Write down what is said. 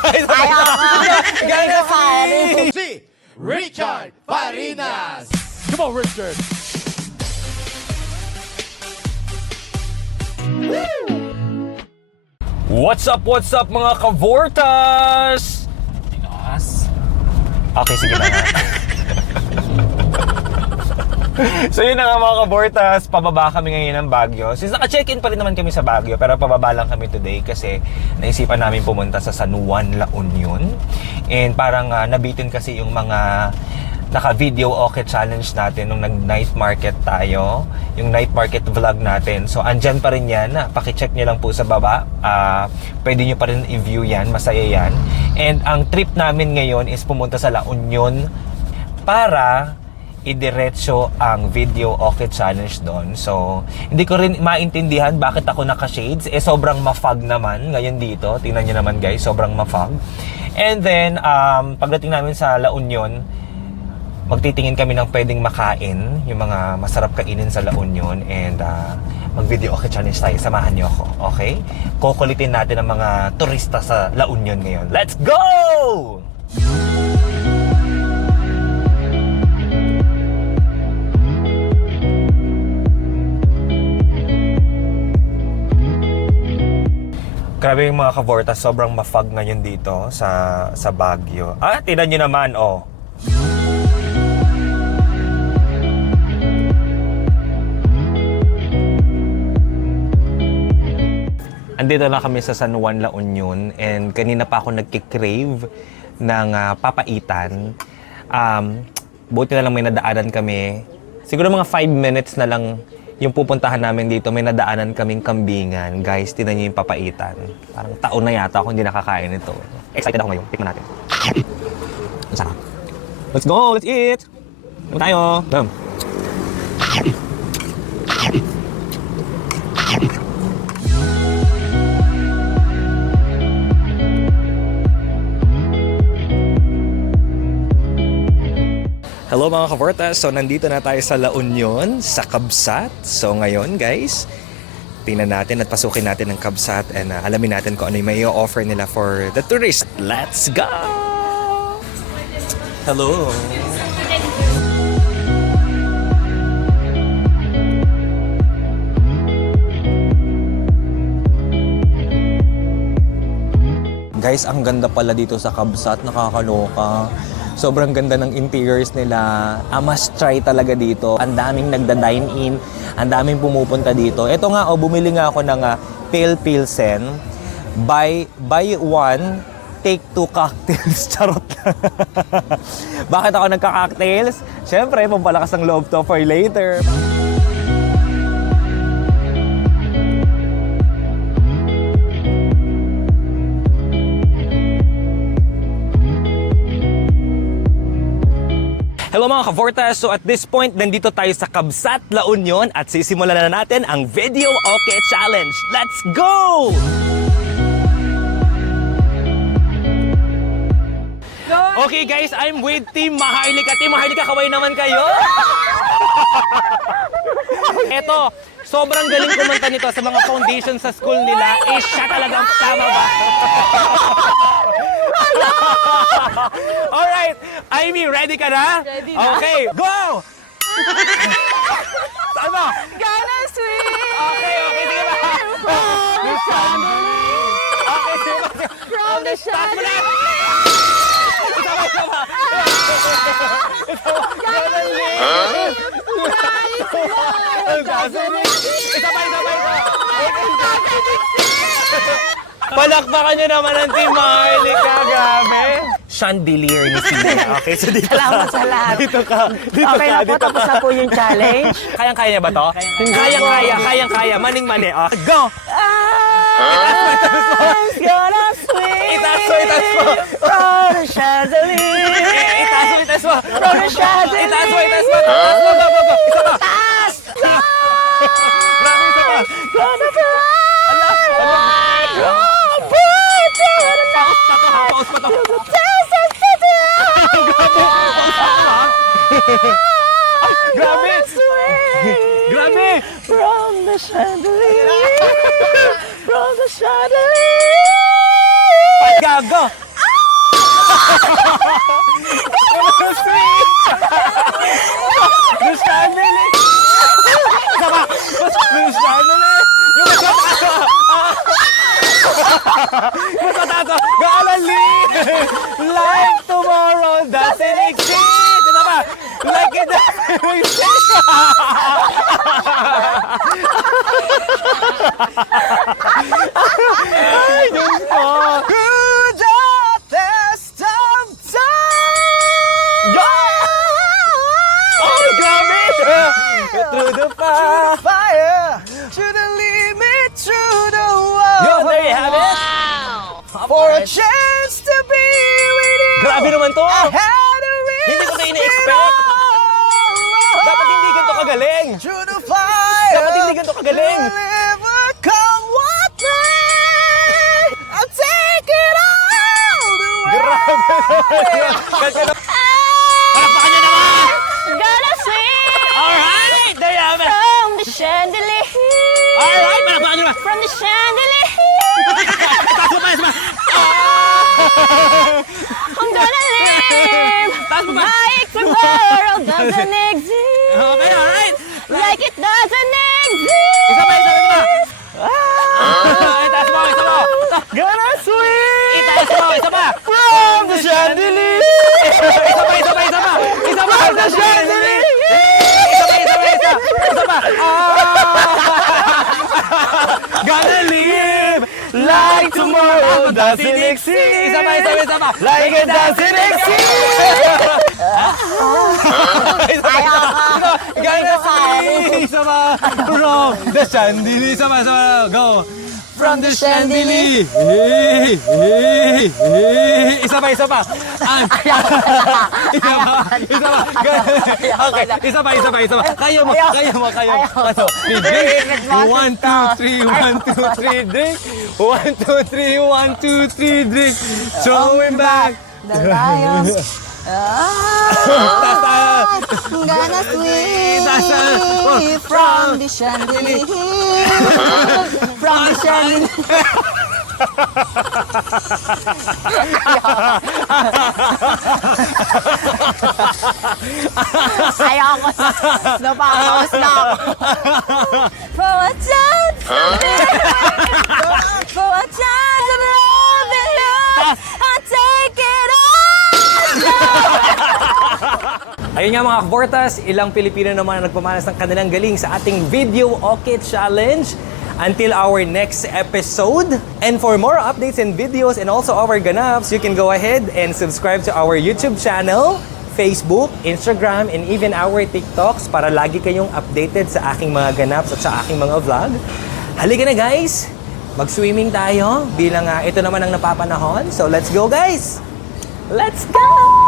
Ayoko. Si Richard Farinas. Come on, Richard. What's up mga kavortas? Okay, sige na nga. So yun na nga mga kabortas, pababa kami ngayon ng Baguio. Since naka-check-in pa rin naman kami sa Baguio, pero pababa lang kami today kasi naisipan namin pumunta sa San Juan, La Union. And parang nabitin kasi yung mga naka-video okay challenge natin nung nag-night market tayo, yung night market vlog natin. So andyan pa rin yan, pakicheck nyo lang po sa baba. Pwede nyo pa rin i-view yan, masaya yan. And ang trip namin ngayon is pumunta sa La Union para idiretso ang video okay challenge doon. So, hindi ko rin maintindihan bakit ako naka-shades. Sobrang ma-fog naman ngayon dito. Tingnan nyo naman guys, sobrang ma-fog. And then, pagdating namin sa La Union, magtitingin kami ng pwedeng makain, yung mga masarap kainin sa La Union, and mag-video okay challenge tayo. Samahan nyo ako, okay? Kukulitin natin ang mga turista sa La Union ngayon. Let's go! Grabe yung mga kavortas, sobrang ma-fog ngayon dito sa Baguio. Tingnan nyo naman, oh. Andito na kami sa San Juan, La Union, and kanina pa ako nagkikrave ng papaitan. Buti na lang may nadaanan kami. Siguro mga 5 minutes na lang yung pupuntahan namin dito, may nadaanan kaming kambingan. Guys, tinan niyo yung papaitan. Parang taon na yata ako hindi nakakain ito. Excited ako ngayon. Tikman natin. Ang sarap. Let's go! Let's eat! Ano tayo? Bam! Hello mga kavortas, so nandito na tayo sa La Union, sa Kabsat. So ngayon guys, tingnan natin at pasukin natin ang Kabsat and alamin natin kung ano yung may offer nila for the tourist. Let's go! Hello! Guys, ang ganda pala dito sa Kabsat, nakakaloka. Sobrang ganda ng interiors nila. Must try talaga dito. Ang daming nagda-dine-in. Ang daming pumupunta dito. Ito nga, bumili nga ako ng Pale Pilsen. Buy one, take 2 cocktails. Charot lang. Bakit ako nagka-cocktails? Siyempre, pampalakas ng loob to for later. Hello mga kavortas! So at this point, nandito tayo sa Kabsat, La Union at sisimulan na natin ang Video Okay Challenge. Let's go! Okay guys, I'm with Team Maharlika. Team Maharlika, kaway naman kayo! Eto, sobrang galing kumanta nito sa mga foundation sa school nila. Siya talagang tama ba? Alright, Amy, ready ka na? Ready na. Okay, go! Saan ba? Gonna swim! Okay, sige ba? Okay, sige ba? From the Taas mo na! Isa ba? Palakpakan nyo naman ang Team Maharlika, grabe! Chandelier ni Sina. Okay, so dito Salamat sa lahat. Dito ka. Okay na po, tapos na po yung challenge. Kayang-kaya niya ba to? Kayang-kaya. Maning-mani. Oh, go! I'm gonna swim Itaas mo. from the chandelier. Itaas mo. From the chandelier. Itaas mo. Go. Isa pa. Taas! Grabe, isa pa. Gonna fly! Paus pa to. Grabe! Grabe! From the chandelier! From the chandelier! Gago! Ay, Diyos ko! Through the test of time. Ay, grabe! Through the fire. Fire to the limit, to the wall. Yo, there you have it. For a chance to be with you. Grabe naman to. I had to risk Hindi ko to it ina-expect. all. Dapat hindi ganito kagaling. To the fire. Dapat hindi ganito kagaling. Will ever come what may. I'll take it all the way. Grabe. Palakpakan niyo naman! Gonna sing Alright! There you have it! from the chandelier. Alright! Palakpakan niyo naman! From the chandelier. Taas mo pa! I'm gonna live Taas mo pa! like the world doesn't exist. Okay, alright! Like it doesn't exist. Isa pa! Ay, taas mo! Isa mo! Gonna swing Itaas mo! Isa pa! from the chandelier. Isa pa! Isa pa! From the chandelier. Isa pa! Gonna live Like tomorrow doesn't exist. Isa pa! Like it doesn't exist. Gonna live Isa pa! From the chandelier Isa pa! Go! From the chandelier Isa pa! Isa pa! Okay, isa pa! Kaya mo! Ano? Drink! 1, 2, 3, 1, 2, 3, drink! 1, 2, 3, 1, 2, 3, drink! Throwing back! The lions. Gonna swing from the chandelier. From the chandelier. Ayoko na. Napakaos na ako. For a chance to be for a chance to love and love, I'll take it all. Ayun nga mga Kabortas, ilang Pilipino naman ang nagpamalas ng kanilang galing sa ating Video Okay Challenge. Until our next episode. And for more updates and videos and also our ganaps, you can go ahead and subscribe to our YouTube channel, Facebook, Instagram, and even our TikToks para lagi kayong updated sa aking mga ganaps at sa aking mga vlog. Halika na guys! Mag-swimming tayo bilang ito naman ang napapanahon. So let's go guys! Let's go!